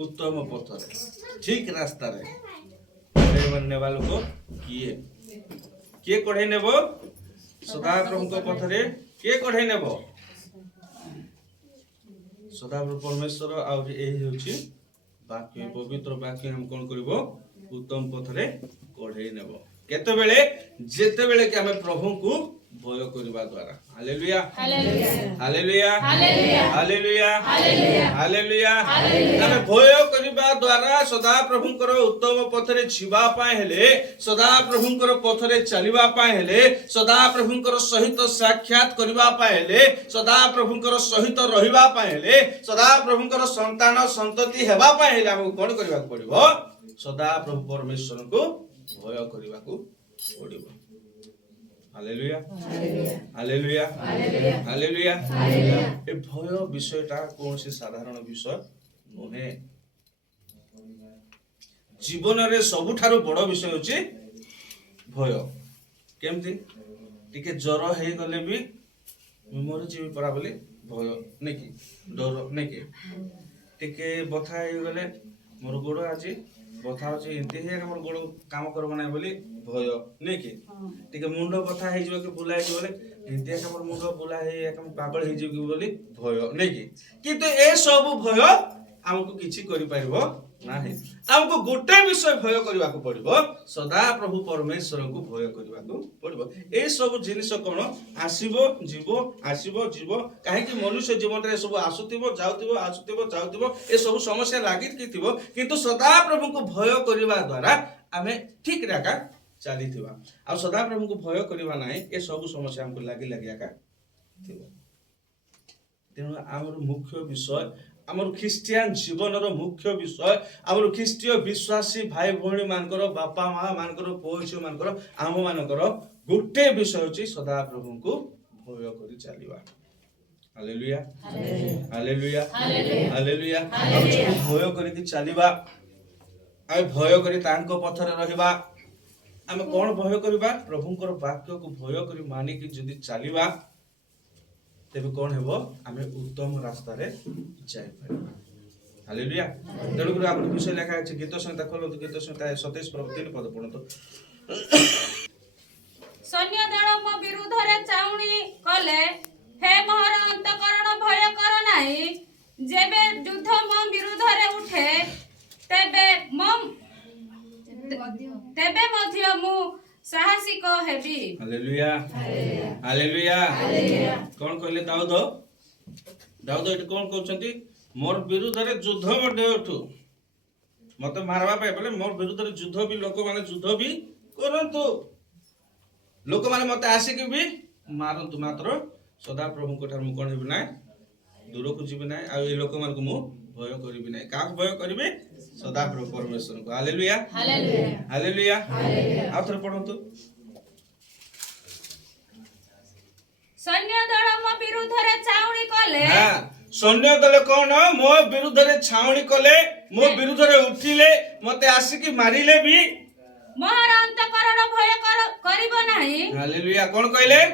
उत्तम पथरे ठीक रास्ता रे कढ़े मन नेबा लोक किए किए कढ़े नेब सदाप्रभु को पथरे किए कढ़े नेब सदाप्रभु परमेश्वर आउरी एही होछि वाक्य पवित्र वाक्य हम कोन करबो उत्तम पथरे कढ़े नेब केते बेले जेते बेले कि हमें प्रभु को भय करबा द्वारा hallelujah hallelujah hallelujah hallelujah hallelujah हमें भय करबा द्वारा सदा प्रभुंकर उत्तम पथरे छिबा पाए हेले सदा प्रभुंकर पथरे चलिबा पाए हेले सदा प्रभुंकर सहित साक्षात करबा पाए हेले सदा प्रभुंकर सहित रहिबा पाए हेले सदा प्रभुंकर संतान संतति हेबा पाए हेले हम कोन करबा पड़िबो सदा प्रभु परमेश्वर को भय करबा को पड़िबो हालेलुया हालेलुया हालेलुया ए भय विषयटा कोनसी साधारण विषय नहे जीवन रे सबुठारु बड़ विषय होची भय केमती टिके जर हे गले भी मोर जीव परा बोली भय नै कि डर नै कि टिके बथा हे गले मोर गोड़ आजी बथा होची एंती हे मोर गोड़ काम करबो नै बोली भय नै कि टिके मुंड बथा हे जिवो के बुलाइ जिवो ले एंती हे मोर मुंड बुला हे एकम पागल हे जिवो बोली भय नै कि किंतु ए सब भय हमको किछि करि पाइबो नाही हमको गोटे विषय भय करबा को पड़िबो सदा प्रभु परमेश्वर को भय करबा को पड़िबो ए सब जिनिस कोन आसीबो जीवो काहे कि मनुष्य जीवन रे सब आसुतिबो जाउतिबो ए सब समस्या लागि किथिबो किंतु सदा प्रभु को भय करबा द्वारा हमें ठीक राका चालीथिबा आ सदा प्रभु को भय करबा नाही ए सब समस्या हमको लागि का थिबो तेनु हमर मुख्य विषय आमर ख्रिस्टियन जीवन मुख्य विषय आमर ख्रिस्टीय विश्वासी भाई भौणी मानकर बापा माँ मानकर पुओ झियो मानकर आम मानकर गोटे विषय होची सदा प्रभु को भय करि चलिबा हालेलुया हालेलुया हालेलुया भय करि कि चलिबा आ भय करि तांको पथरे रहिबा आमे कोन भय करबा प्रभुंकर वाक्य को भय करि मानि कि जदि चलिबा तेबे कोन हेबो आमे उत्तम रास्ता रे जाय पाइबा हालेलुया तेणु कर आपण विषय लेखा अछि गीत संहिता खोलो गीत संहिता 27 प्रभु 3 पद पढतो सैन्य दल मो विरुद्ध रे चाउणी कले हे मोहर अंतकरण भय कर नाही जेबे युद्ध मो विरुद्ध रे उठे तेबे मध्य मु साहसी को हेबी हालेलुया हालेलुया कोन कहले दाऊद एट कोन कहउछंती मोर विरुद्ध रे युद्ध मडे उठू मते मारवा पाए बोले मोर विरुद्ध रे युद्ध भी लोक माने युद्ध भी करंतु लोक माने मते आसी के भी मारंतु मात्र सदा प्रभु को ठार मु कोन हेबि ना दूर को जीबि ना आ ए लोक मान को मु भय करिबि ना का भय करिबि सदा प्रभु परमेश्वर को हालेलुया हालेलुया हालेलुया आ थोर पढंतु सैन्य दल मो विरुद्ध रे चाउणी कले हां सैन्य दल कोन मो विरुद्ध रे छाउणी कले मो विरुद्ध रे उठिले मते आसी की मारिले भी मोहर अंतकरण भय करिबो नाही हालेलुया कोन कहले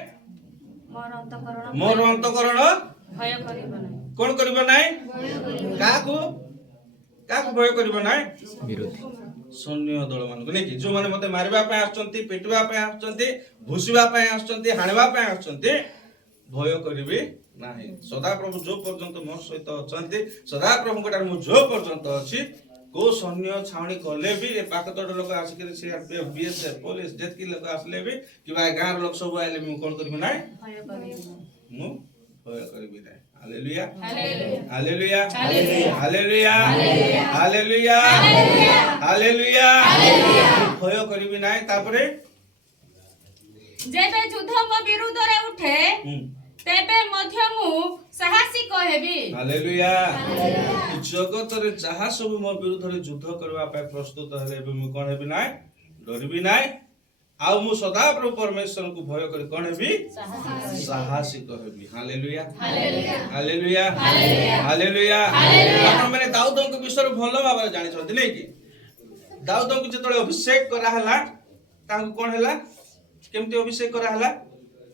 मोर अंतकरण भय करिबो नाही कोन करिबो नाही काकू भय करिबो नाही विरोधी सैन्य दल मान को नेकी जो माने मते मारिबा पे आछंती पेटवा पे आछंती भुसिबा पे आछंती हाणवा पे आछंती भय करिबे नाही सदा प्रभु जो पर्यंत मोर सहित अछंती सदा प्रभु कोटार मु जो पर्यंत अछि को सैन्य छावणी कले भी ए पाकतड लोक आसी के सीआरपीएफ बीएसएफ पुलिस जेतकी लोक आसले भी कि भाई गांर लोक सब आइले मु कोन करबे नाही मु भय करिबे नाही hallelujah hallelujah hallelujah hallelujah hallelujah भय करिबे नाही तापरे जेबे युद्ध मो विरुद्ध रे उठे तेबे मध्य मु साहसी कहबी हालेलुया जगत रे जहा सब मो विरुद्ध रे युद्ध करबा पे प्रस्तुत हले मु कोन हेबी नाही डरबी नाही आ मु सदा प्रभु परमेश्वर को भय कर कोन हेबी साहसी कहबी हालेलुया हालेलुया हालेलुया आपण माने दाऊद को विषय भलो भाबरे जानि छथि नै कि दाऊद को जतले अभिषेक करा हला तांको कोन हला केमती अभिषेक करा हला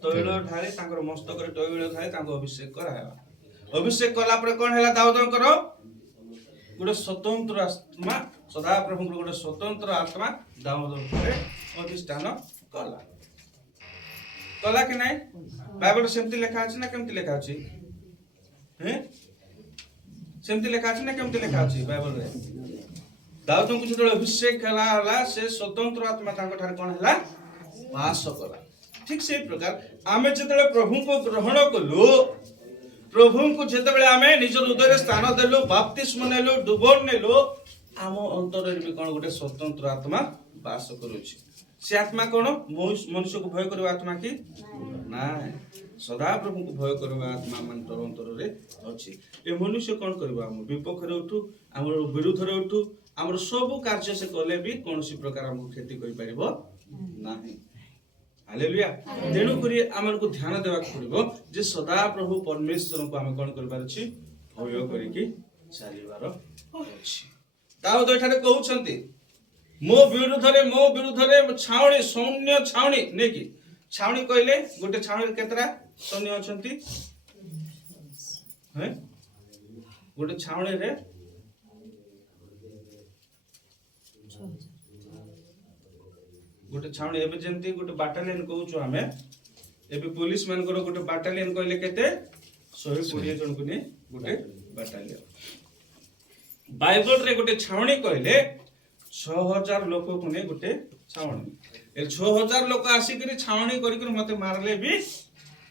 तैल ढाले तांकर मस्तक रे तैल ढाले तांको अभिषेक करा हला अभिषेक कला पर कोन हला दाऊद को गोटे स्वतंत्र आत्मा सदाप्रभु गोटे स्वतंत्र आत्मा दाऊद उपरे अधिष्ठान कला कला कि नहीं बाइबल सेमती लिखा अछि ना केमती लिखा अछि हैं सेमती लिखा अछि ना केमती लिखा अछि बाइबल रे दाऊद को जो अभिषेक हला से स्वतंत्र आत्मा तांको ठार कोन हला वास कला ठीक से प्रकार आमे जेतले प्रभु को ग्रहण कलु प्रभु को जेतबेले आमे निज हृदय स्थान देलु बाप्तिस्म नेलु डुबन नेलु आम अंतर रे भी कोन गोटे स्वतंत्र आत्मा वास करूछि से आत्मा कोन मनुष्य को भय करबा आत्मा की नाय सदा प्रभु को भय करबा आत्मा मन अंतर रे अछि ए मनुष्य कोन करबा हम विपक्ष रे उठू हमर विरुद्ध रे उठू हमर सब कार्य से कले भी कोनसी प्रकार हमको खेती करि परिबो नाही हालेलुया तेणु करी आमन को ध्यान देवा पड़िबो जे सदा प्रभु परमेश्वर को आमे कोन करबार छी भय करिकि चालिबार अछि दाऊद एठारे कहउछंती मो विरुद्ध रे छावणी सैन्य छावणी ने कि छावणी कहले गोटे छावणी रे केतरा सैन्य अछंती हैं गोटे छावणी रे गोटे छावणी एबे जेंती गोटे बाटालियन कहउछु हमें एबे पुलिस मान को गोटे बाटालियन कहले केते 120 जन को ने गोटे बाटालियन बाइबल रे गोटे छावणी कहले 6000 लोक को ने गोटे छावणी ए 6000 लोक आसी करी छावणी करी करी मते मारले भी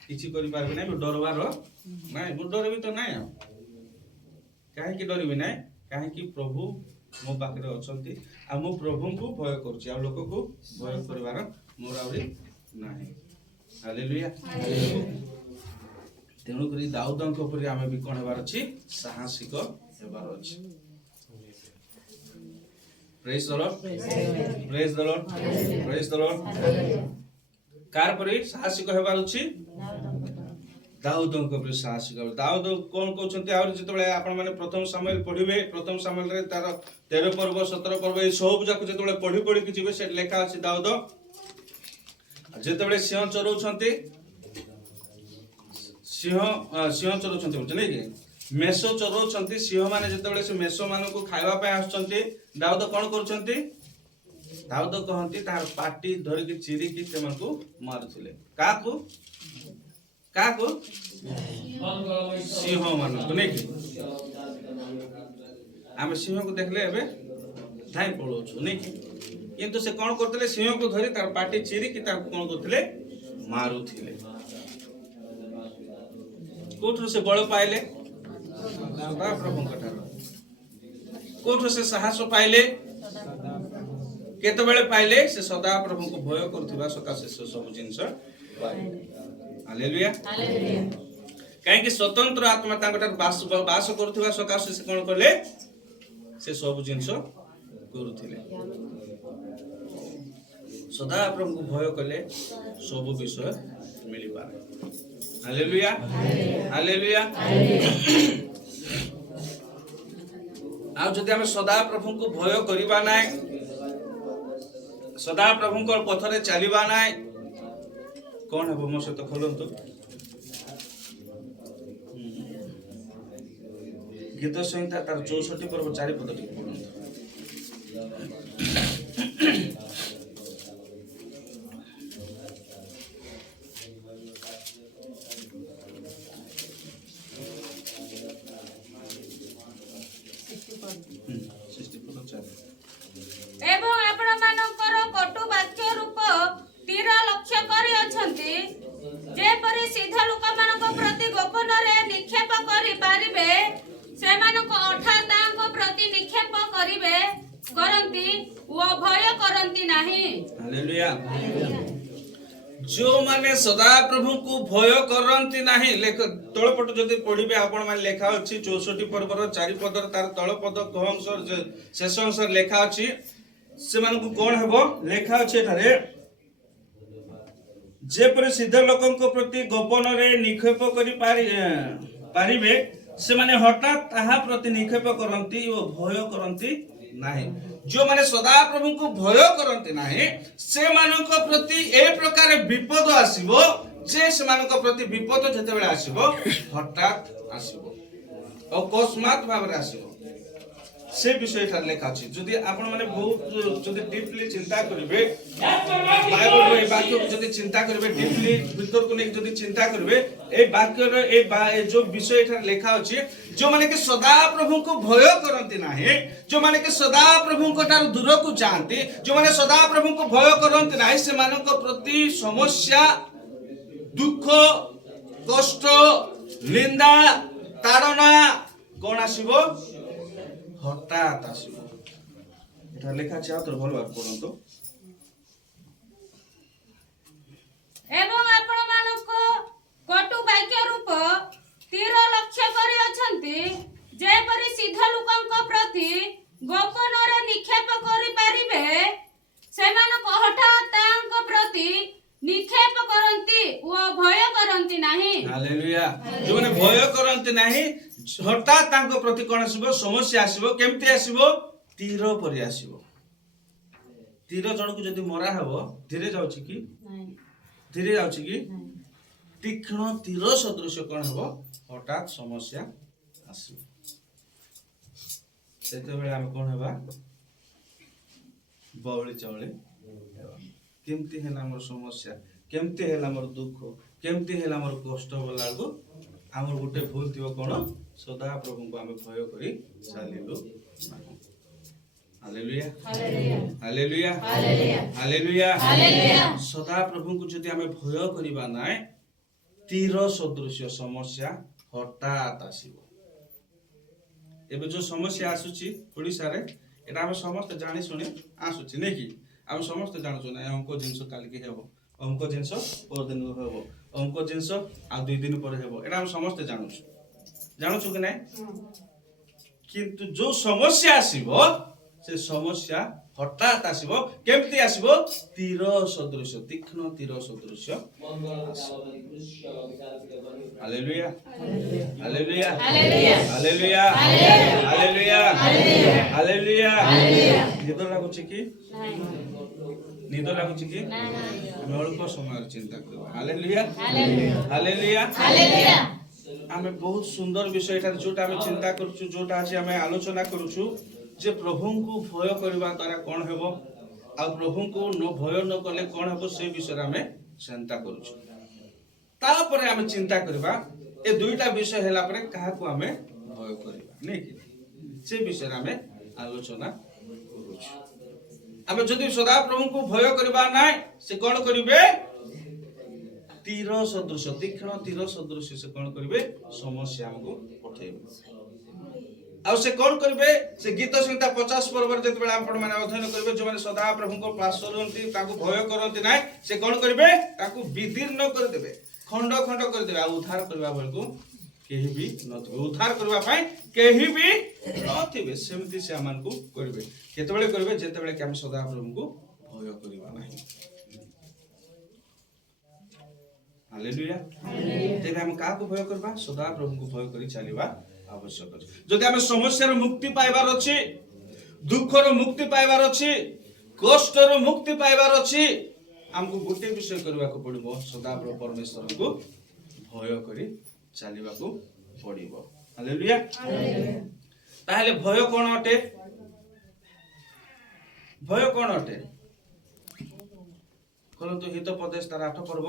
किछि करि पारबे नै डरबार नै मु डरबी तो नै काहे कि डरबी नै काहे कि प्रभु मो पाखरे अछंती आ मो प्रभु को भय करछि आ लोक को भय करबार मोर आउरी नाही हालेलुया तेणु करी दाऊदଙ୍କ ଉପରେ ଆମେ ବି कोन हेबार अछि साहसिक हेबार अछि praise the Lord praise the Lord praise the Lord car परे साहसिक हेबार अछि दाऊदଙ୍କ ଉପରେ साहसिक दाऊद कोन कहउछंती आउर जेतबेले आपण माने प्रथम सामुएल पढिबे प्रथम सामुएल रे तार 13 पर्व 17 पर्व ए सब जाक जेतबेले पढि पढि कि जिवे से लेखा अछि दाऊद जेतबेले सिंह चरौछंती सिंह चरौछंती बुझ नै कि मेसो चरौछंती सिंह माने जेतबेले से मेसो मान को खाइबा पे आछंती दाऊद कोन करूछंती दाऊद कहंती तार पाटी धरि कि चिरी कि तेमन को मारुथिले काको सिंह मान को नै कि आमे सिंह को देखले एबे धाई पळोछु नै कि किंतु से कोन करतले सिंह को धरि तार पाटी चिरी कि तार कोन करतले मारुथिले कोठो से बळ पाइले सदा प्रभु कठार कोठो से साहस पाइले केते बेले पाइले से सदा प्रभु को भय करथिबा सका से सब जिंस पाइले हालेलुया हालेलुया काहे कि स्वतंत्र आत्मा तांगटार वास करथिबा सका से कोन करले से सब जिंस करूथिले सदा प्रभु को भय कले सब विषय मिली पारे हालेलुया हालेलुया आ जदि हम सदा प्रभु को भय करिबा नाय सदा प्रभु को पथरे चलिबा नाय कोन हेबो मो से तो खोलंतु गीत संहिता तार 64 पर्व 4 पद टिक पढंतु एवं आपण मानकर कटु वाक्य रूप तीर लक्ष्य करी अछंती जेपरि सीधा लोक मानक प्रति गोपन रे निक्षेप करि पारिबे से मानक अर्थातांक प्रति निक्षेप करिवे करंती ओ भय करंती नाही हालेलुया जो माने सदा प्रभु को भय करंती नाही लेख तळपट जदि पढिबे आपण माने लेखा अछि 64 पर्वर 4 पदर तार तळपद कहंसर शेष अंशर लेखा अछि से मानकु कोन हेबो लेखा अछि एठारे जेपरि सिद्ध लोकंक प्रति गोपन रे निक्षेप करि पारिबे से माने हठात ताहा प्रति निक्षेप करंती ओ भय करंती नाही जो माने सदा प्रभु को भय करंती नाही से मानक प्रति ए प्रकार विपद आसीबो जे से मानक प्रति विपद जते बेला आसीबो हठात आसीबो अकस्मात भाबरे आसीबो से विषय ठार लेखा अछि जदि आपण माने बहुत जदि डीपली चिंता करिवे बाइबल रो ए वाक्य को जदि चिंता करिवे डीपली भीतर को नै जदि चिंता करिवे ए वाक्य रो ए जो विषय ठार लेखा अछि जो माने कि सदा प्रभु को भय करंती नाही जो माने कि सदा प्रभु को ठार दूर को जानती जो माने सदा प्रभु को भय करंती नाही से मानक प्रति समस्या दुख कष्ट निंदा ताड़ना कौन आसीबो हठात आसीबो एटा लेखा छै आउतर भल बात पढंतो एवं आपण मानको कटु वाक्य रूप तीर लक्ष्य करी अछंती जेपरि सीधा लोकंक प्रति गोपନରେ निक्षेप करि पारिबे सेमानक हठात तांक प्रति निक्षेप करंती ओ भय करंती नाही हालेलुया जो माने भय करंती नाही हठात तांको प्रति कोन आसीबो समस्या आसीबो केमती आसीबो तीर परि आसीबो तीर जण को जदी मरा हबो धीरे जाउची की नाही धीरे जाउची की तीक्ष्ण तीर सदृश कोन हबो हठात समस्या आसीबो सेते बेले हम कोन हेबा बौली चौली केमती है हमर समस्या केमती है हमर दुख केमती है हमर कष्ट बोला को हमर गुटे भूल थिबो कोन सदा प्रभु को हमें भय करी चालिलु हालेलुया हालेलुया हालेलुया हालेलुया सदा प्रभु को जदी हमें भय करिबा नाय तीर सदृश समस्या हठात आसीबो एबे जो समस्या आसुची ओडिसा रे एटा हम समस्त जानि सुनि आसुची नै कि हम समस्त जानु ना हमको जिंस काल के हेबो हमको जिंस पर दिन हेबो हमको जिंस आ 2 दिन पर हेबो एटा हम समस्त जानु छु कि नै किंतु जो समस्या आसीबो से समस्या हठात आसीबो केमती आसीबो तीर सदृश तीक्ष्ण तीर सदृश hallelujah hallelujah hallelujah hallelujah hallelujah निद लागुची की निद लागुची की हम अल्प समय चिंता करबा हालेलुया हालेलुया हालेलुया हमें बहुत सुंदर विषय एटा जोटा हम चिंता करछु जोटा अछि हमें आलोचना करछु जे प्रभु को भय करबा द्वारा कोन हेबो आ प्रभु को न भय न कले कोन हेबो से विषय हमें चिंता करछु तापर हम चिंता करबा ए दुईटा विषय हैला परे कहा को हमें भय करबा नै कि से विषय हमें आलोचना करछु हमें जदि सदा प्रभु को भय करबा नाय से कोन करिवे तीर सदृश तीक्ष्ण तीर सदृश से कोन करिवे समस्या हमको पठेबे आ से कोन करिवे से गीत संहिता 50 पर्व जत बेला आपण माने अध्ययन करिवे जो माने सदा प्रभु को पासरंती ताको भय करंती नाय से कोन करिवे ताको विदीर्ण कर देबे खंड खंड कर देबे आ उद्धार करबा बेलको केही भी नथिबे उद्धार करबा पई केही भी नथिबे सेमति से हमन को करिवे केतबेले करिवे जेतबेले कि हम सदा प्रभु को भय करबा नाही हालेलुया तेबे हम का को भय करबा सदा प्रभु को भय करी चलीबा आवश्यक अछि जदि हम समस्या रो मुक्ति पाइबार अछि दुख रो मुक्ति पाइबार अछि कष्ट रो मुक्ति पाइबार अछि हमको गुटे विषय करबा को पड़िबो सदा प्रभु परमेश्वर को भय करी चलीबा को पड़िबो हालेलुया ताहले भय कोन अटे भय कोन अटे कहलो तो हितोपदेश तार 8 पर्व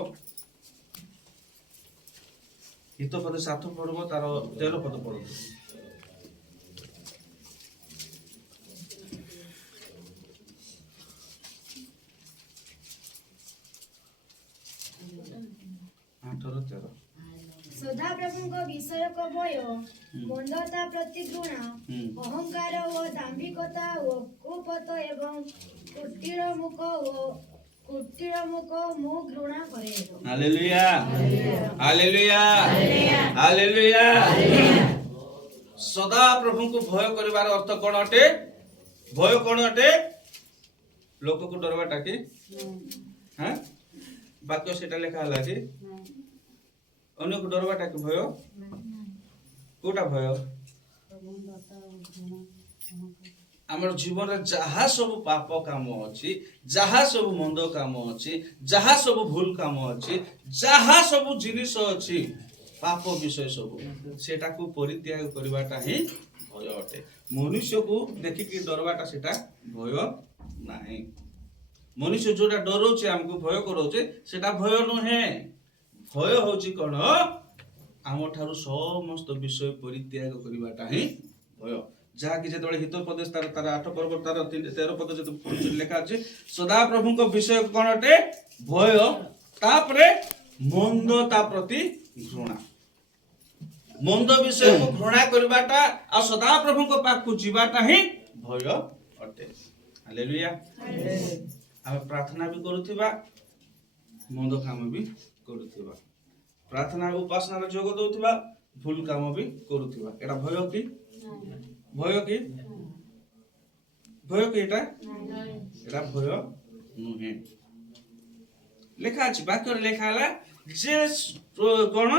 हितोपदेश 8 पर्व तार 13 पद पढो 8-13 सदा प्रभुଙ୍କ ବିଷୟକ ଭୟ ମନ୍ଦତା ପ୍ରତି ଘୃଣା ଅହଙ୍କାର ଓ ଦାମ୍ଭିକତା ଓ କୁପଥ ଏବଂ କୁଟିଳ ମୁଖ ମୁଁ ଘୃଣା କରେ ହାଲେଲୁୟା ହାଲେଲୁୟା ହାଲେଲୁୟା ସଦା ପ୍ରଭୁଙ୍କୁ ଭୟ କରିବାର ଅର୍ଥ କଣ ଅଟେ ଭୟ କଣ ଅଟେ ଲୋକକୁ ଡରବାଟା କି हां ବାକ୍ୟ ସେଟା ଲେଖା ହେଲା କି ଅନ୍ୟକୁ ଡରବାଟା କି ଭୟ କୋଟା भय आमर जीवन रे जहा सब पाप काम अछि जहा सब मंद काम अछि जहा सब भूल काम अछि जहा सब जिनिस अछि पाप विषय सब सेटा को परित्याग करबाटा ही भय अटे मनुष्य को देखिकी डरवाटा सेटा भय नाही। मनुष्य जोटा डरोचे हमको भय कराउचे सेटा भय नुहे। भय होची कोन आम ठारू समस्त विषय परित्याग करवाटा ही भय। जहाँकि जेतबेले हितोपदेश तार 8 पर्व तार 13 पद जे लेखा अछि सदा प्रभु को विषय कोन अटे भय तापरे मंदता प्रति घृणा। मंद विषय को घृणा करवाटा आ सदा प्रभु को पाख को जीवाटा ही भय अटे। हालेलुया। हम प्रार्थना भी करूथिबा मंद काम भी करूथिबा, प्रार्थना उपासना रे जोग दउथिबा भूल काम भी करूथिबा, एटा भय की भय की भय की एटा भय नुहे। लेखा अछि वाक्य लेखा हला जे कोन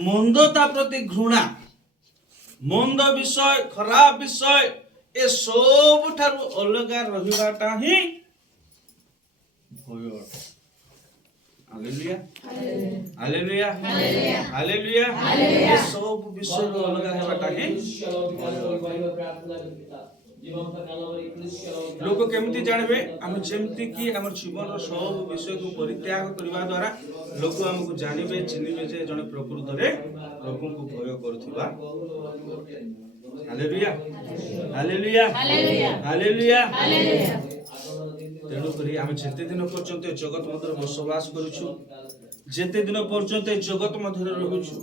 मंदता प्रति घृणा, मंद विषय खराब विषय ए सब ठारू अलगा रहिबाटा ही भय। Hallelujah hallelujah hallelujah. ए सब विषय अलगा हेबाटा ही लोक केमती जानबे हम जेमती कि हमर जीवन रो सब विषय को परित्याग करबा द्वारा लोक हमको जानिबे चिनिबे जे जने प्रकृत रे प्रभु को भय करथिबा। Hallelujah hallelujah hallelujah hallelujah. तेणु करी हम जेते दिन पर्यंत जगत मध्य बसवास करूछु, जेते दिन पर्यंत जगत मध्य रहूछु,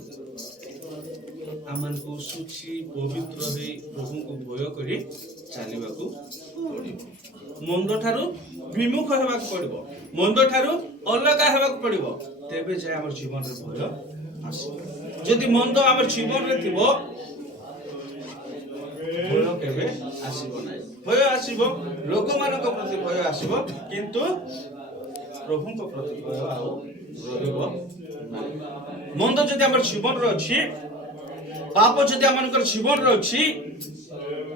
हमनको सूची पवित्र रे प्रभु को भय करी चालिबाकू पड़िबो। मंद ठारू विमुख हेबाक पड़िबो, मंद ठारू अलगा हेबाक पड़िबो, तेबे जे हमर जीवन रे भय आसी। जदि मंद हमर जीवन रे थिबो भय केबे आसीबो नै। भय आसीबो लोक मानक प्रति भय आसीबो किंतु प्रभु को प्रति भय आउ रहिबो नै। मंद जदि हमर जीवन रे अछि, पाप जदि हमर जीवन रे अछि,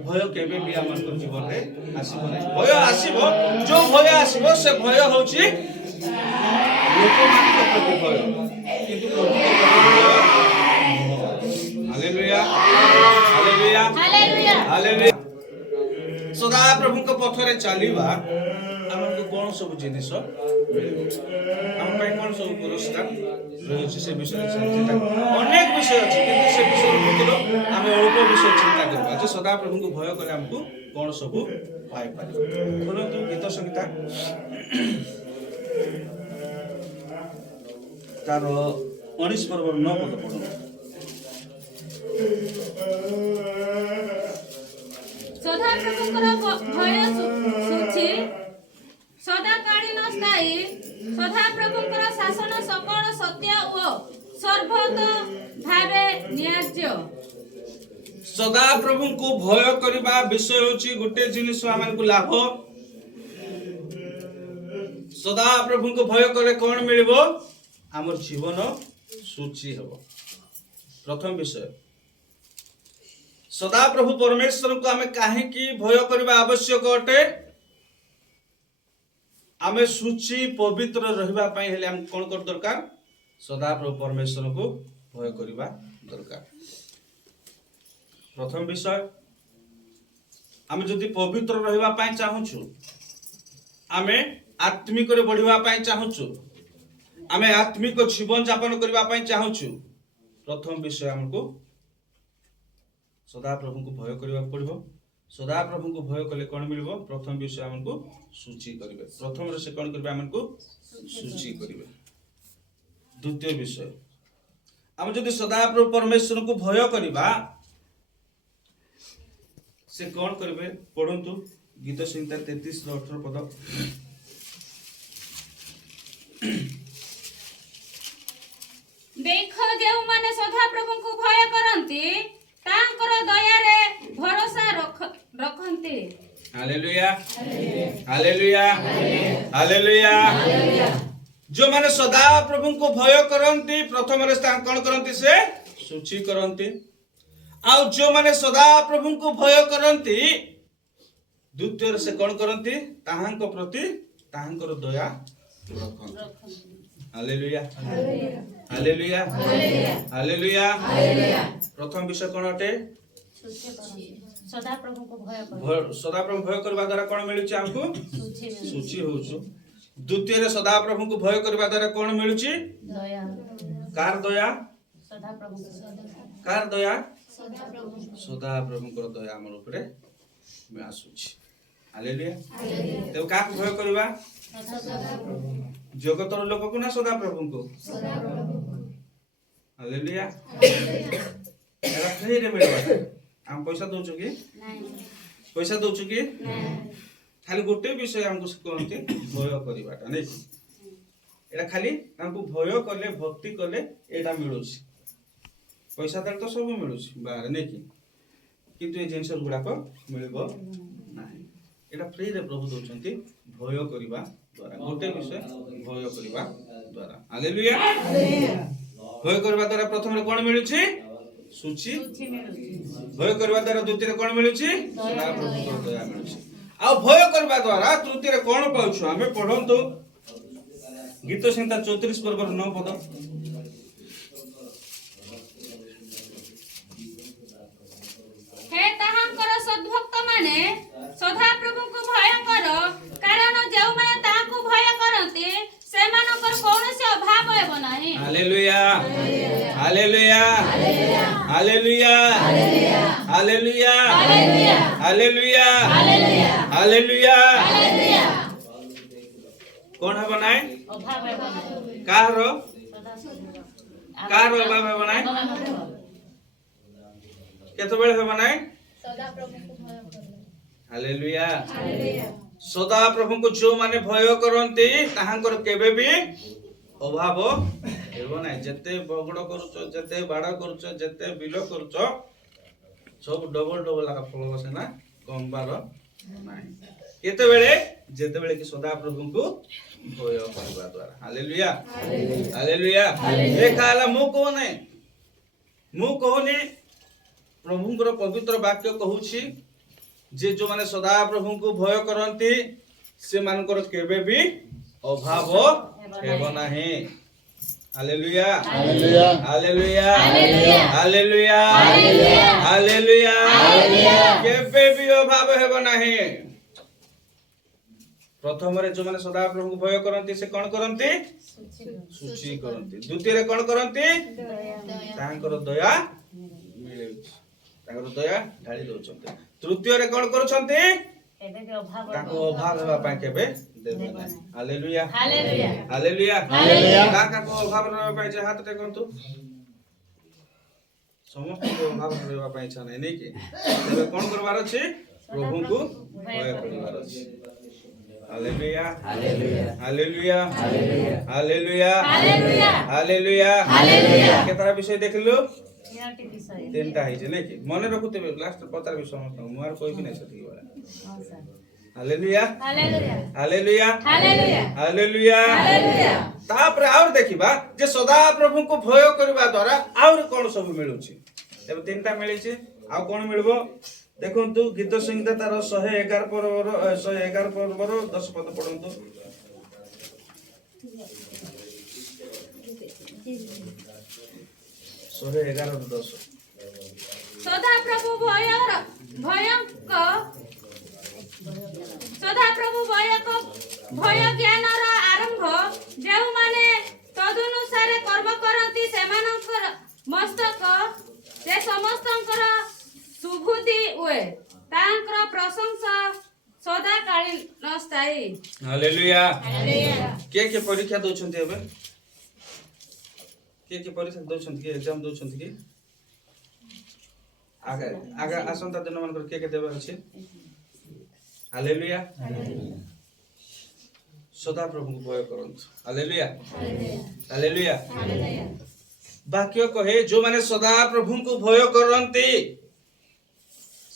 भय केबे भी हमर जीवन रे आसीबो नै। भय आसीबो, जो भय आसीबो से भय होछि लोक मानक प्रति भय किंतु प्रभु को प्रति भय। Hallelujah hallelujah hallelujah hallelujah. सदा प्रभु को पथरे चलीबा हमको कोन सब जिनिस मिलिबो, हम पय कोन सब पुरस्कार रहउछि से विषय चिंता। अनेक विषय अछि किंतु से विषय भितर हम अल्प विषय चिंता करबा जे सदा प्रभु को भय करे हमको कोन सब पाइ पारिबो। बोलंतु गीत संगीता तार 19 पर्व 9 पद पढो। सदा प्रभुଙ୍କର ଭୟ ସୂଚି ସଦାକାଳୀନ ସ୍ଥାୟୀ। ସଦା ପ୍ରଭୁଙ୍କର ଶାସନ ସକଳ ସତ୍ୟ ଓ ସର୍ବତ ଭାବେ ନ୍ୟାଯ୍ୟ। सदा प्रभु को भय करबा विषय होची गुटे जिनिस हमनको लाभ। सदा प्रभु को भय करे कोन मिलिबो हमर जीवन सूची हेबो। प्रथम विषय सदा प्रभु परमेश्वर को हमें काहे की भय करबा आवश्यक अटे। हमें सूची पवित्र रहिबा पई हेले हम कोन कर दरकार सदा प्रभु परमेश्वर को भय करबा दरकार। प्रथम विषय हम जदि पवित्र रहिबा पई चाहूछु, हमें आत्मिक रे बढ़िबा पई चाहूछु, हमें आत्मिक जीवन यापन करबा पई चाहूछु, प्रथम विषय हमको सदा प्रभु को भय करबा पड़िबो। सदा प्रभु को भय कले कोन मिलबो, प्रथम विषय हमको सूची करिवे। प्रथम रे से कोन करबे हमको सूची करिवे। द्वितीय विषय हम जदि सदा प्रभु परमेश्वर को भय करबा से कोन करबे पढंतु गीत संहिता 33 रो 18 पद। देख जेउ माने सदा प्रभु को भय करंती तांकर दया रे भरोसा रखंती। Hallelujah hallelujah hallelujah. जो माने सदा प्रभु को भय करंती प्रथम रे कोन करंती से सूची करंती। आ जो माने सदा प्रभु को भय करंती द्वितीय रे से कोन करंती ताहांको प्रति ताहांकर दया रखंती। Hallelujah hallelujah hallelujah hallelujah. प्रथम विषय कोन अटे ସଦାପ୍ରଭୁଙ୍କୁ ଭୟ କର। ସଦାପ୍ରଭୁ ଭୟ କରିବା ଦ୍ୱାରା କଣ ମିଳୁଛି ଆମକୁ? ଶୁଚି ହଉଛୁ। ଦ୍ୱିତୀୟରେ ସଦାପ୍ରଭୁଙ୍କୁ ଭୟ କରିବା ଦ୍ୱାରା କଣ ମିଳୁଛି? ଦୟା। କାର ଦୟା? ସଦାପ୍ରଭୁଙ୍କୁ। କାର ଦୟା? ସଦାପ୍ରଭୁଙ୍କର ଦୟା ଆମର ଉପରେ ଆସୁଛି। ହାଲେଲୁୟା। ତେବେ କାହାକୁ ଭୟ କରିବା? ଜଗତର ଲୋକକୁ ନା ସଦାପ୍ରଭୁଙ୍କୁ? ହାଲେଲୁୟା। ଏରା ଫ୍ରିରେ ମିଳିବ। ଆମେ ପଇସା ଦଉଛୁ କି? ପଇସା ଦଉଛୁ କି? ଖାଲି ଗୋଟେ ବିଷୟ ଆମକୁ କୁହନ୍ତି, ଭୟ କରିବାଟା ନାଇଁ କି? ଏଟା ଖାଲି ଆମକୁ ଭୟ କଲେ, ଭକ୍ତି କଲେ ଏଇଟା ମିଳୁଛି। ପଇସା ଦେଲେ ତ ସବୁ ମିଳୁଛି ବାହାରେ ନାଇଁ କି? କିନ୍ତୁ ଏ ଜିନିଷ ଗୁଡାକ ମିଳିବ ନାହିଁ। ଏଟା ଫ୍ରିରେ ପ୍ରଭୁ ଦଉଛନ୍ତି ଭୟ କରିବା ଦ୍ୱାରା। ଗୋଟେ ବିଷୟ ଭୟ କରିବା ଦ୍ୱାରା। ହାଲେଲୁୟା। ଭୟ କରିବା ଦ୍ୱାରା ପ୍ରଥମରେ କଣ ମିଳୁଛି? ଶୁଚି। ଭୟ କରିବା ଦ୍ୱାରା ଦ୍ୱିତୀୟରେ କଣ ମିଳୁଛି? ସଦାପ୍ରଭୁଙ୍କର ଦୟା ମିଳୁଛି। ଆଉ ଭୟ କରିବା ଦ୍ୱାରା ତୃତୀୟରେ କଣ ପାଉଛୁ? ଆମେ ପଢନ୍ତୁ ଗୀତ ସଂହିତା 34 ପର୍ବର 9 ପଦ। ହେ ତାହାଙ୍କର ସଦ୍ଭକ୍ତମାନେ ସଦାପ୍ରଭୁଙ୍କୁ ଭୟ କର, କାରଣ ଯେଉଁମାନେ ତାହାଙ୍କୁ ଭୟ କରନ୍ତି ସେମାନଙ୍କର କୌଣସି ଅଭାବ ହେବ ନାହିଁ। Hallelujah. Hallelujah. Hallelujah. Hallelujah. Hallelujah. Hallelujah. କଣ ହେବ ନାହିଁ? ଅଭାବ ହେବ ନାହିଁ। କାହାର? କାହାର ଅଭାବ ହେବ ନାହିଁ? କେତେବେଳେ ହେବ ନାହିଁ? ହାଲେଲୁୟା। ସଦା ପ୍ରଭୁଙ୍କୁ ଯୋଉମାନେ ଭୟ କରନ୍ତି ତାହାଙ୍କର କେବେ ବି ଅଭାବ ହେବ ନାହିଁ। ଯେତେ ବଗଡ଼ କରୁଛ, ଯେତେ ବାଡ଼ କରୁଛ, ଯେତେ ବିଲ କରୁଛ, ସବୁ ଡବଲ ଡବଲ ଫଳ ସିନା କମବାର ନାହିଁ। କେତେବେଳେ? ଯେତେବେଳେ କି ସଦା ପ୍ରଭୁଙ୍କୁ ଭୟ କରିବା ଦ୍ୱାରା। ହାଲେଲୁୟା। ହାଲେଲୁୟା। ଲେଖା ହେଲା, ମୁଁ କହୁନି, ପ୍ରଭୁଙ୍କର ପବିତ୍ର ବାକ୍ୟ କହୁଛି ଯେ ଯୋଉମାନେ ସଦା ପ୍ରଭୁଙ୍କୁ ଭୟ କରନ୍ତି ସେମାନଙ୍କର କେବେ ବି ଅଭାବ ହେବ ନାହିଁ। ହାଲେଲୁୟା। ହାଲେଲୁୟା। ହାଲେଲୁୟା। ହାଲେଲୁୟା। କେବେ ବି ଅଭାବ ହେବ ନାହିଁ। ପ୍ରଥମରେ ଯୋଉମାନେ ସଦା ପ୍ରଭୁଙ୍କୁ ଭୟ କରନ୍ତି ସେ କଣ କରନ୍ତି? ଶୁଚି କରନ୍ତି। ଦ୍ୱିତୀୟରେ କଣ କରନ୍ତି? ତାଙ୍କର ଦୟା ମିଳୁଛି। ତାଙ୍କର ଦୟା ଢାଳି ଦଉଛନ୍ତି। ତୃତୀୟରେ କଣ କରୁଛନ୍ତି? ତାଙ୍କୁ ଅଭାବ ହେବା ପାଇଁ କେବେ ଦେବେ ନାହିଁ। ହାଲେଲୁୟା। ହାଲେଲୁୟା। କାହାକୁ ଅଭାବ ରହିବା ପାଇଁ ଇଚ୍ଛା? ହାତ ଟେକନ୍ତୁ। ସମସ୍ତଙ୍କୁ ଅଭାବ ରହିବା ପାଇଁ ଇଚ୍ଛା ନାହିଁ ନାଇଁ କି? ତେବେ କଣ କରିବାର ଅଛି? ପ୍ରଭୁଙ୍କୁ ଭୟ କରିବାର ଅଛି। ହାଲେଲୁୟା। ହାଲେଲୁୟା। ହାଲେଲୁୟା। ହାଲେଲୁୟା। କେତେଟା ବିଷୟ ଦେଖିଲୁ? ତିନିଟା ହେଇଛି ନାଇଁ କି? ମନେ ରଖୁଥିବେ, ଲାଷ୍ଟ ପଚାରିବି ସମସ୍ତଙ୍କୁ। ମୁଁ ଆଉ କହିବି ନାହିଁ ସେତିକି ବେଳେ। ହାଲେଲୁୟା। ହାଲେଲୁୟା। ହାଲେଲୁୟା। ତାପରେ ଆହୁରି ଦେଖିବା ଯେ ସଦା ପ୍ରଭୁଙ୍କୁ ଭୟ କରିବା ଦ୍ୱାରା ଆହୁରି କଣ ସବୁ ମିଳୁଛି। ଏବେ ତିନିଟା ମିଳିଛି, ଆଉ କଣ ମିଳିବ? ଦେଖନ୍ତୁ ଗୀତ ସଂହିତା ତାର 111 ପର୍ବର 10 ପଦ ପଢନ୍ତୁ। 111:10। ସଦାପ୍ରଭୁ ଭୟ ଜ୍ଞାନର ଆରମ୍ଭ। ଯେଉଁମାନେ ତଦନୁସାରେ କର୍ମ କରନ୍ତି ସେମାନଙ୍କର ମସ୍ତକ ସେ ସମସ୍ତଙ୍କର ସୁବୁଦ୍ଧି ହୁଏ। ତାଙ୍କର ପ୍ରଶଂସା ସଦାକାଳୀନ ସ୍ଥାୟୀ। ହାଲେଲୁୟା। କିଏ ପରୀକ୍ଷା ଦଉଛନ୍ତି? ଏବେ କିଏ ପରୀକ୍ଷା ଦଉଛନ୍ତି? କିଏ ଏକ୍ଜାମ ଦଉଛନ୍ତି କି? ଆଗ ଆସନ୍ତା ଦିନ ମାନଙ୍କର କିଏ ଦେବାର ଅଛି? ହାଲେଲୁୟା। ସଦା ପ୍ରଭୁଙ୍କୁ ଭୟ କରନ୍ତୁ। ହାଲେଲୁୟା। ହାଲେଲୁୟା। ବାକ୍ୟ କହେ ଯୋଉମାନେ ସଦା ପ୍ରଭୁଙ୍କୁ ଭୟ କରନ୍ତି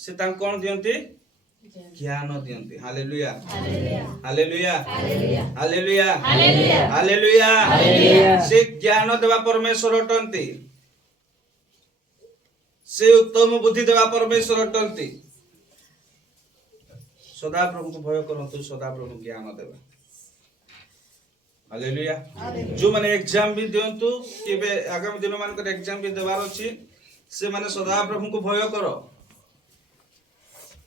ସେ ତାଙ୍କୁ କଣ ଦିଅନ୍ତି? ଜ୍ଞାନ ଦିଅନ୍ତି। ହାଲେଲୁୟା। ହାଲେଲୁୟା। ହାଲେଲୁୟା। ହାଲେଲୁୟା। ସେ ଜ୍ଞାନ ଦେବା ପରମେଶ୍ୱର ଅଟନ୍ତି। ସେ ଉତ୍ତମ ବୁଦ୍ଧି ଦେବା ପରମେଶ୍ୱର ଅଟନ୍ତି। ସଦା ପ୍ରଭୁଙ୍କୁ ଭୟ କରନ୍ତୁ, ସଦା ପ୍ରଭୁ ଜ୍ଞାନ ଦେବା। ହାଲେଲୁୟା। ଯୋଉମାନେ ଏକ୍ଜାମ ବି ଦିଅନ୍ତୁ, କେବେ ଆଗାମୀ ଦିନ ମାନଙ୍କର ଏକ୍ଜାମ ବି ଦେବାର ଅଛି, ସେମାନେ ସଦା ପ୍ରଭୁଙ୍କୁ ଭୟ କର।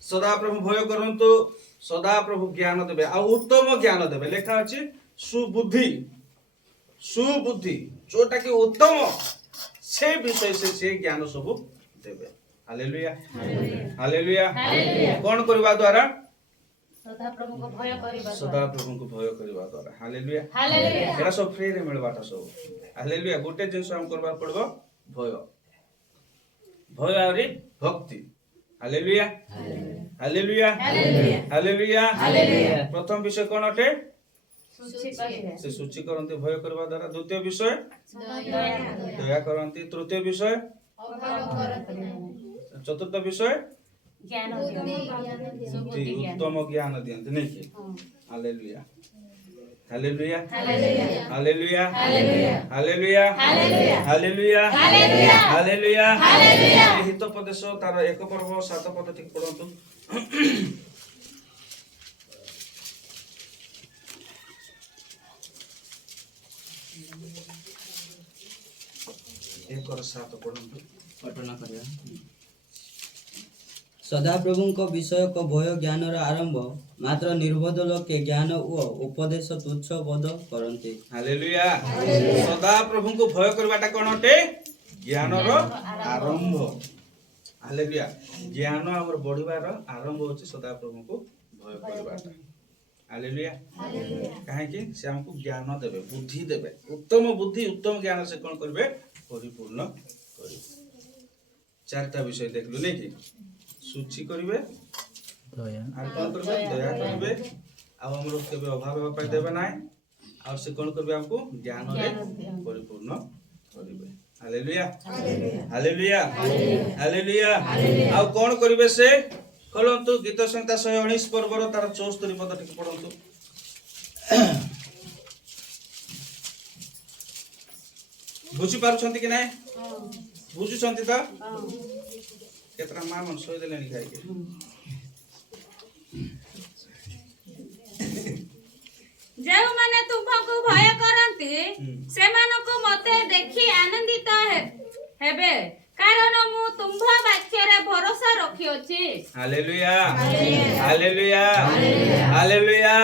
सदा प्रभु भय करंतु सदा प्रभु ज्ञान देबे आ उत्तम ज्ञान देबे लेखा अछि सुबुद्धि सुबुद्धि जोटा कि उत्तम से विषय से ज्ञान सब देबे हालेलुया हालेलुया कौन करबा द्वारा सदा प्रभु को भय करिबा सदा प्रभु को भय करबा द्वारा हालेलुया हालेलुया एरा सब फ्री रे मिलबाटा सब हालेलुया गोटे जिंस हम करबा पड़बो भय भय आरी भक्ति हालेलुया हालेलुया हालेलुया हालेलुया प्रथम विषय कोन अटे सूची कहिबे से सूची करंती भय करबा द्वारा द्वितीय विषय दया करंती तृतीय विषय चतुर्थ विषय ज्ञान बुद्धि उत्तम ज्ञान दियंती नहीं कि hallelujah hallelujah hallelujah hallelujah hallelujah hallelujah hallelujah हित उपदेश तार एक पर्व 7 पद ठीक पढंतु एक और 7 पढंतु पठन करिया सदा प्रभुଙ୍କ विषयक भय ज्ञानर आरंभ मात्र निर्बोध लोके ज्ञान ओ उपदेश तुच्छ बोध करन्ति हालेलुया सदा प्रभु को भय करबाटा कोन अटे ज्ञानर आरंभ हालेलुया ज्ञान हमर बढ़िबार आरंभ होछि सदा प्रभु को भय करबाटा हालेलुया काहे कि से हमको ज्ञान देबे बुद्धि देबे उत्तम बुद्धि उत्तम ज्ञान से कोन करबे परिपूर्ण करबे चारटा विषय देखलु नै कि सूची करिवे दया आर कोन करबे दया करिवे आ हमरो केबे अभाव पाइ देबे नै और से कोन करबे हमको ज्ञान रे परिपूर्ण करिवे हालेलुया हालेलुया हालेलुया आ कोन करिवे से कहलंतु गीत संहिता 119 पर्वर तार 74 पद ठीक पढंतु बुझी पारुछंती कि नै बुझुछंती त केतरा मां मन सोइ देलेनी खाइ के ଯେଉଁମାନେ ତୁମ୍ଭକୁ ଭୟ କରନ୍ତି ସେମାନଙ୍କୁ ମୋତେ ଦେଖି ଆନନ୍ଦିତ ହେବେ କାରଣ ମୁଁ ତୁମ୍ଭ ବାକ୍ୟରେ ଭରସା ରଖିଅଛି हालेलुया हालेलुया हालेलुया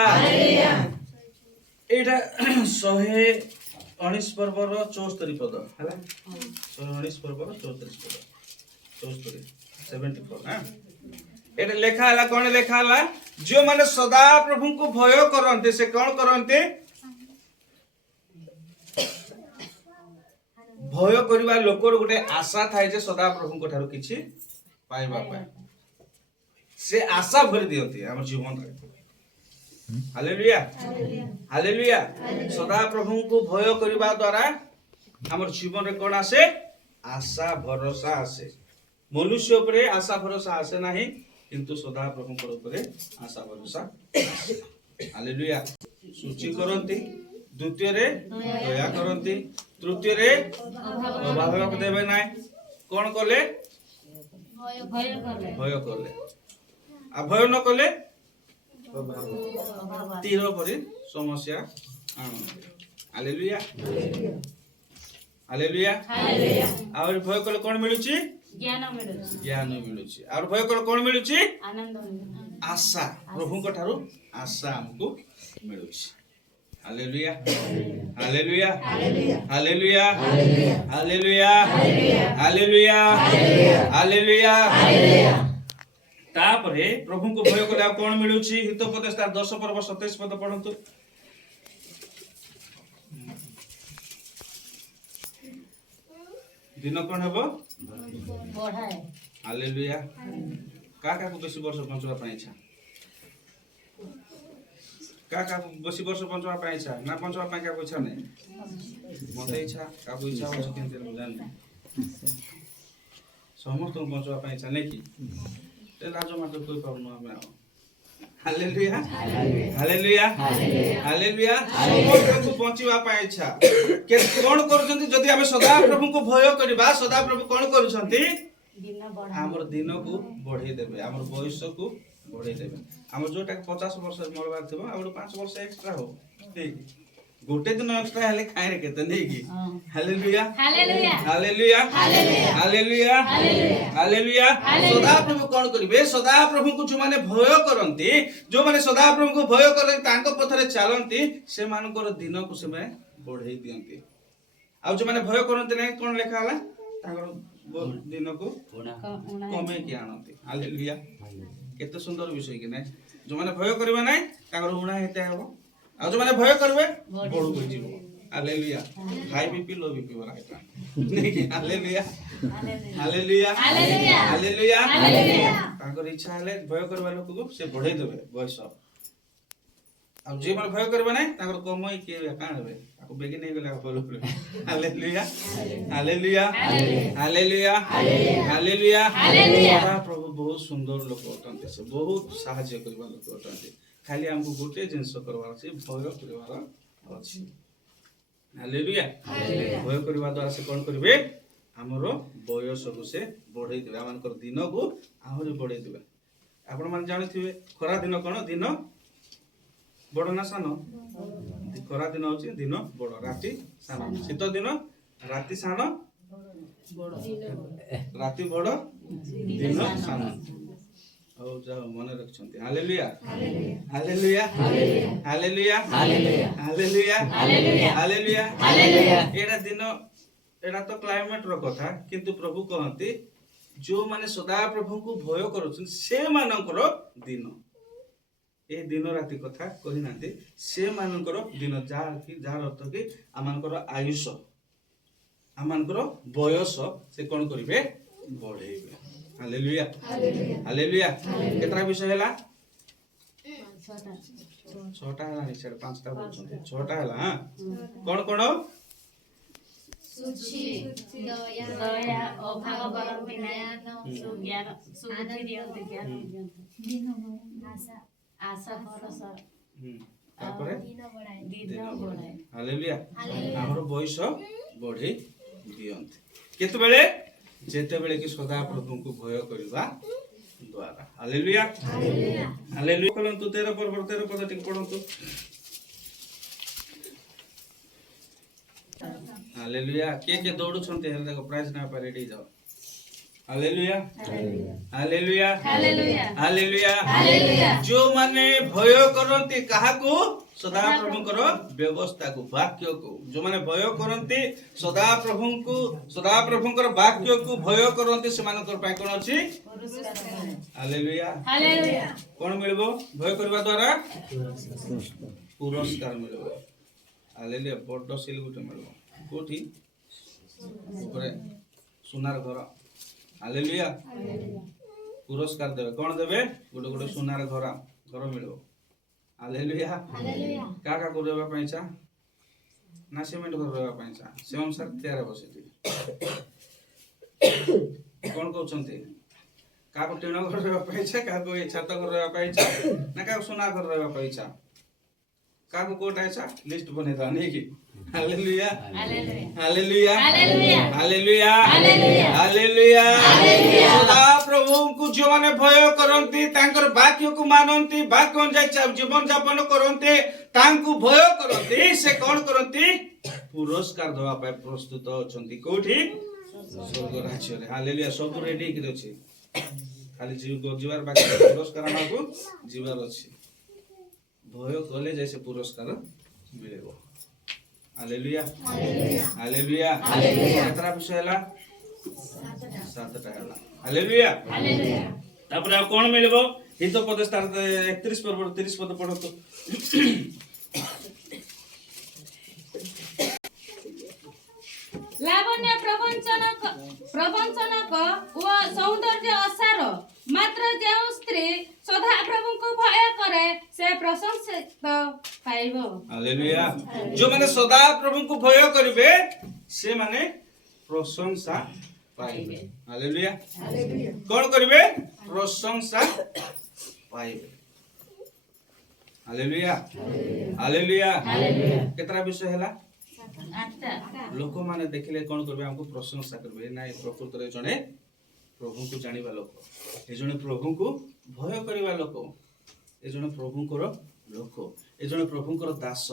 एटा 119 पर्वर 74 पद हला 119 पर्वर 74 पद 74 74 हां एटा लेखा हला कोन लेखा हला जो माने सदा प्रभु को भय करंते से कोन करंते भय करबा लोकर गुटे आशा थाय जे सदा प्रभु को ठारो किछि पाइबा पाए से आशा भरि दियंती हमर जीवन रे हालेलुया हालेलुया सदा प्रभु को भय करबा द्वारा हमर जीवन रे कोन आसे आशा भरोसा आसे मनुष्य उपरे आशा भरोसा आसे नाही किंतु सदा प्रभु पर उपरे आशा भरोसा हालेलुया सूची करंती द्वितीय रे दया करंती तृतीय रे अभाव देबे नाही कोन करले भय करले आ भय न करले तीर परि समस्या हालेलुया हालेलुया और भय करले कोन मिलुची ज्ञान मिलुची और भय करले कोन मिलुची आनंद आशा प्रभु को ठारू आशा हमको मिलुची hallelujah hallelujah hallelujah hallelujah hallelujah hallelujah तापरे प्रभु को भय करले कोन मिलुची हितोपदेश 10 पर्व 27 पद पढंतु दिन कोन हेबो बढ़ाए हालेलुया का को बेसी वर्ष बंचवा पाए इच्छा का बेसी वर्ष बंचवा पाए इच्छा ना बंचवा पाए का इच्छा नै मते इच्छा का इच्छा हो केनते न जान समस्त बंचवा पाए इच्छा नै कि ते लाजो मात्र कोइ पाउनु हमें हालेलुया हालेलुया हालेलुया समस्त को बंचवा पाए इच्छा के कोन करछंती जदी हमें सदा प्रभु को भय करबा सदा प्रभु कोन करछंती दिन बढ़ा हमर दिन को बढ़े देबे हमर भविष्य को बढ़े देबे हमर जोटा 50 वर्ष मरबार थिबो और 5 वर्ष एक्स्ट्रा हो ठीक गोटे दिन एक्स्ट्रा हेले खाए रे केते नहीं की hallelujah hallelujah hallelujah hallelujah hallelujah सदा प्रभु कोन करिवे सदा प्रभु को जो माने भय करंती जो माने सदा प्रभु को भय करे तांको पथरे चालंती से मानकर दिन को से बढ़ाई दियंती आ जो माने भय करंती नै कोन लेखा हला तांकर दिन को कमे की आनंती हालेलुया केते सुंदर विषय कि नै जो माने भय करबे नै तांकर उणा हेते हबो आ जो माने भय करबे बड़ हो जीवो hallelujah high BP low BP वाला है नहीं कि हालेलुया हालेलुया हालेलुया हालेलुया तांकर इच्छा हले भय करबा लोक को से बढ़ाई देबे बयस अब जे माने भय करबे नै तांकर कमई के कान हेबे ताको बेगी नै गेला बोलो hallelujah hallelujah hallelujah hallelujah hallelujah प्रभु बहुत सुंदर लोक होतंते से बहुत सहाय्य करबा लोक होतंते खाली हमको गोटे जिंस करवार अछि भय करवार अछि हालेलुया भय करबा द्वारा से कोन करबे हमरो बयस को से बढ़ाई देबे हमनकर दिन को आहुरी बढ़ाई देबे आपण मान जानिथिबे खरा दिन कोन दिन बड़ ना सानो खरा दिन होची दिन बड़ राति सानो शीत दिन राति सानो राति बड़ दिन सानो औ जाओ मने रखछंती hallelujah hallelujah hallelujah hallelujah hallelujah hallelujah एडा दिन एडा तो क्लाइमेट रो कथा किंतु प्रभु कहंती जो माने सदा प्रभु को भय करूछन से मानकर दिन ए दिन राति कथा कहि नाते से मानकर दिन जा कि जार अर्थ कि आमानकर आयुष आमानकर बयस से कोन करिवे बढ़ेइबे हालेलुया हालेलुया केतरा विषय हला 6टा हला नि 5टा बोलछन 6टा हला हां कोन कोन दया अभाव करंती ज्ञान सुबुद्धि दियंती ज्ञान आशा भरोसा तापरे दिन बढ़ाए हालेलुया हमर बयस बढ़े दियंती केते बेले जेते बेले कि सदा प्रभु को भय करबा द्वारा हालेलुया हालेलुया कहलंतु 13 पद टिक पढंतु हालेलुया के दौड़ु छन्ते हेर देखो प्राइज ना पर रेडी जाओ hallelujah hallelujah hallelujah hallelujah hallelujah जो माने भय करंती काहा को सदा प्रभु करो व्यवस्था को वाक्य को जो माने भय करंती सदा प्रभु को वाक्य को भय करंती से मानकर पाई कोन अछि हालेलुया हालेलुया कोन मिलबो भय करबा द्वारा पुरस्कार मिलबो हालेलुया बड्ड सिल गुटे मिलबो कोठी ऊपरे सोनार घर हालेलुया पुरस्कार देबे कोन देबे गोटे गोटे सोनार घर मिलबो हालेलुया का करबा पैसा ना सीमेंट करबा पैसा से अनुसार तैयार बसिति कोन कहउछन्ते का को टीना करबा पैसा का को छत करबा पैसा ना का सोना करबा पैसा का को कोटा ऐसा लिस्ट बने था नहीं की हालेलुया हालेलुया हालेलुया हालेलुया सदा प्रभु को जो माने भय करंती तांकर वाक्य को मानंती वाक्य जाय जीवन यापन करंती तांकु भय करंती से कोन करंती पुरस्कार देवा पाए प्रस्तुत अछंती कोठी स्वर्ग राज्य रे हालेलुया सब रेडी कि अछि खाली जीवार बाकी पुरस्कार मागु जीवार अछि भय कले जैसे पुरस्कार मिलेबो हालेलुया हालेलुया हालेलुया केतरा विषय हला 7टा हला हालेलुया हालेलुया तापर कोन मिलेबो हित पद स्टार 31 पर 30 पद पढतो लावण्य प्रवंचनक व सौंदर्य असार मात्र जो स्त्री सदा प्रभु को भय करे से प्रशंसित पाइबो हालेलुया जो माने सदा प्रभु को भय करिवे से माने प्रशंसा पाइबे हालेलुया हालेलुया कोन करिवे प्रशंसा पाइबे हालेलुया हालेलुया हालेलुया केतरा विषय हला 8टा लोक माने देखिले कोन करबे हमको प्रशंसा करबे ना प्रकृत रे जने प्रभु को जानिबा लोक ए जने प्रभु को भय करिबा लोक ए जने प्रभु को लोक ए जने प्रभु को दास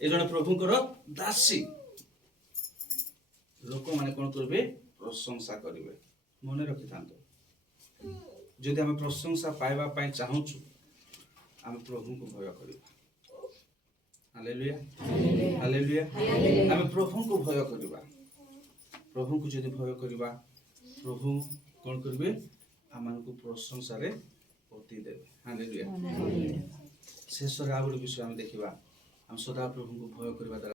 ए ଏ ଜଣେ ପ୍ରଭୁଙ୍କର ଦାସୀ। ଲୋକମାନେ କ'ଣ କରିବେ? ପ୍ରଶଂସା କରିବେ। ମନେ ରଖିଥାନ୍ତୁ, ଯଦି ଆମେ ପ୍ରଶଂସା ପାଇବା ପାଇଁ ଚାହୁଁଛୁ ଆମେ ପ୍ରଭୁଙ୍କୁ ଭୟ କରିବା। Hallelujah, hallelujah. ଆମେ ପ୍ରଭୁଙ୍କୁ ଭୟ କରିବା। ପ୍ରଭୁଙ୍କୁ ଯଦି ଭୟ କରିବା, ପ୍ରଭୁ କ'ଣ କରିବେ? ଆମମାନଙ୍କୁ ପ୍ରଶଂସାରେ ପୋତି ଦେବେ। ହାଲେଲୁୟା। ଶେଷରେ ଆଉ ଗୋଟେ ବିଷୟ ଆମେ ଦେଖିବା, ଆମେ ସଦା ପ୍ରଭୁଙ୍କୁ ଭୟ କରିବା ଦ୍ୱାରା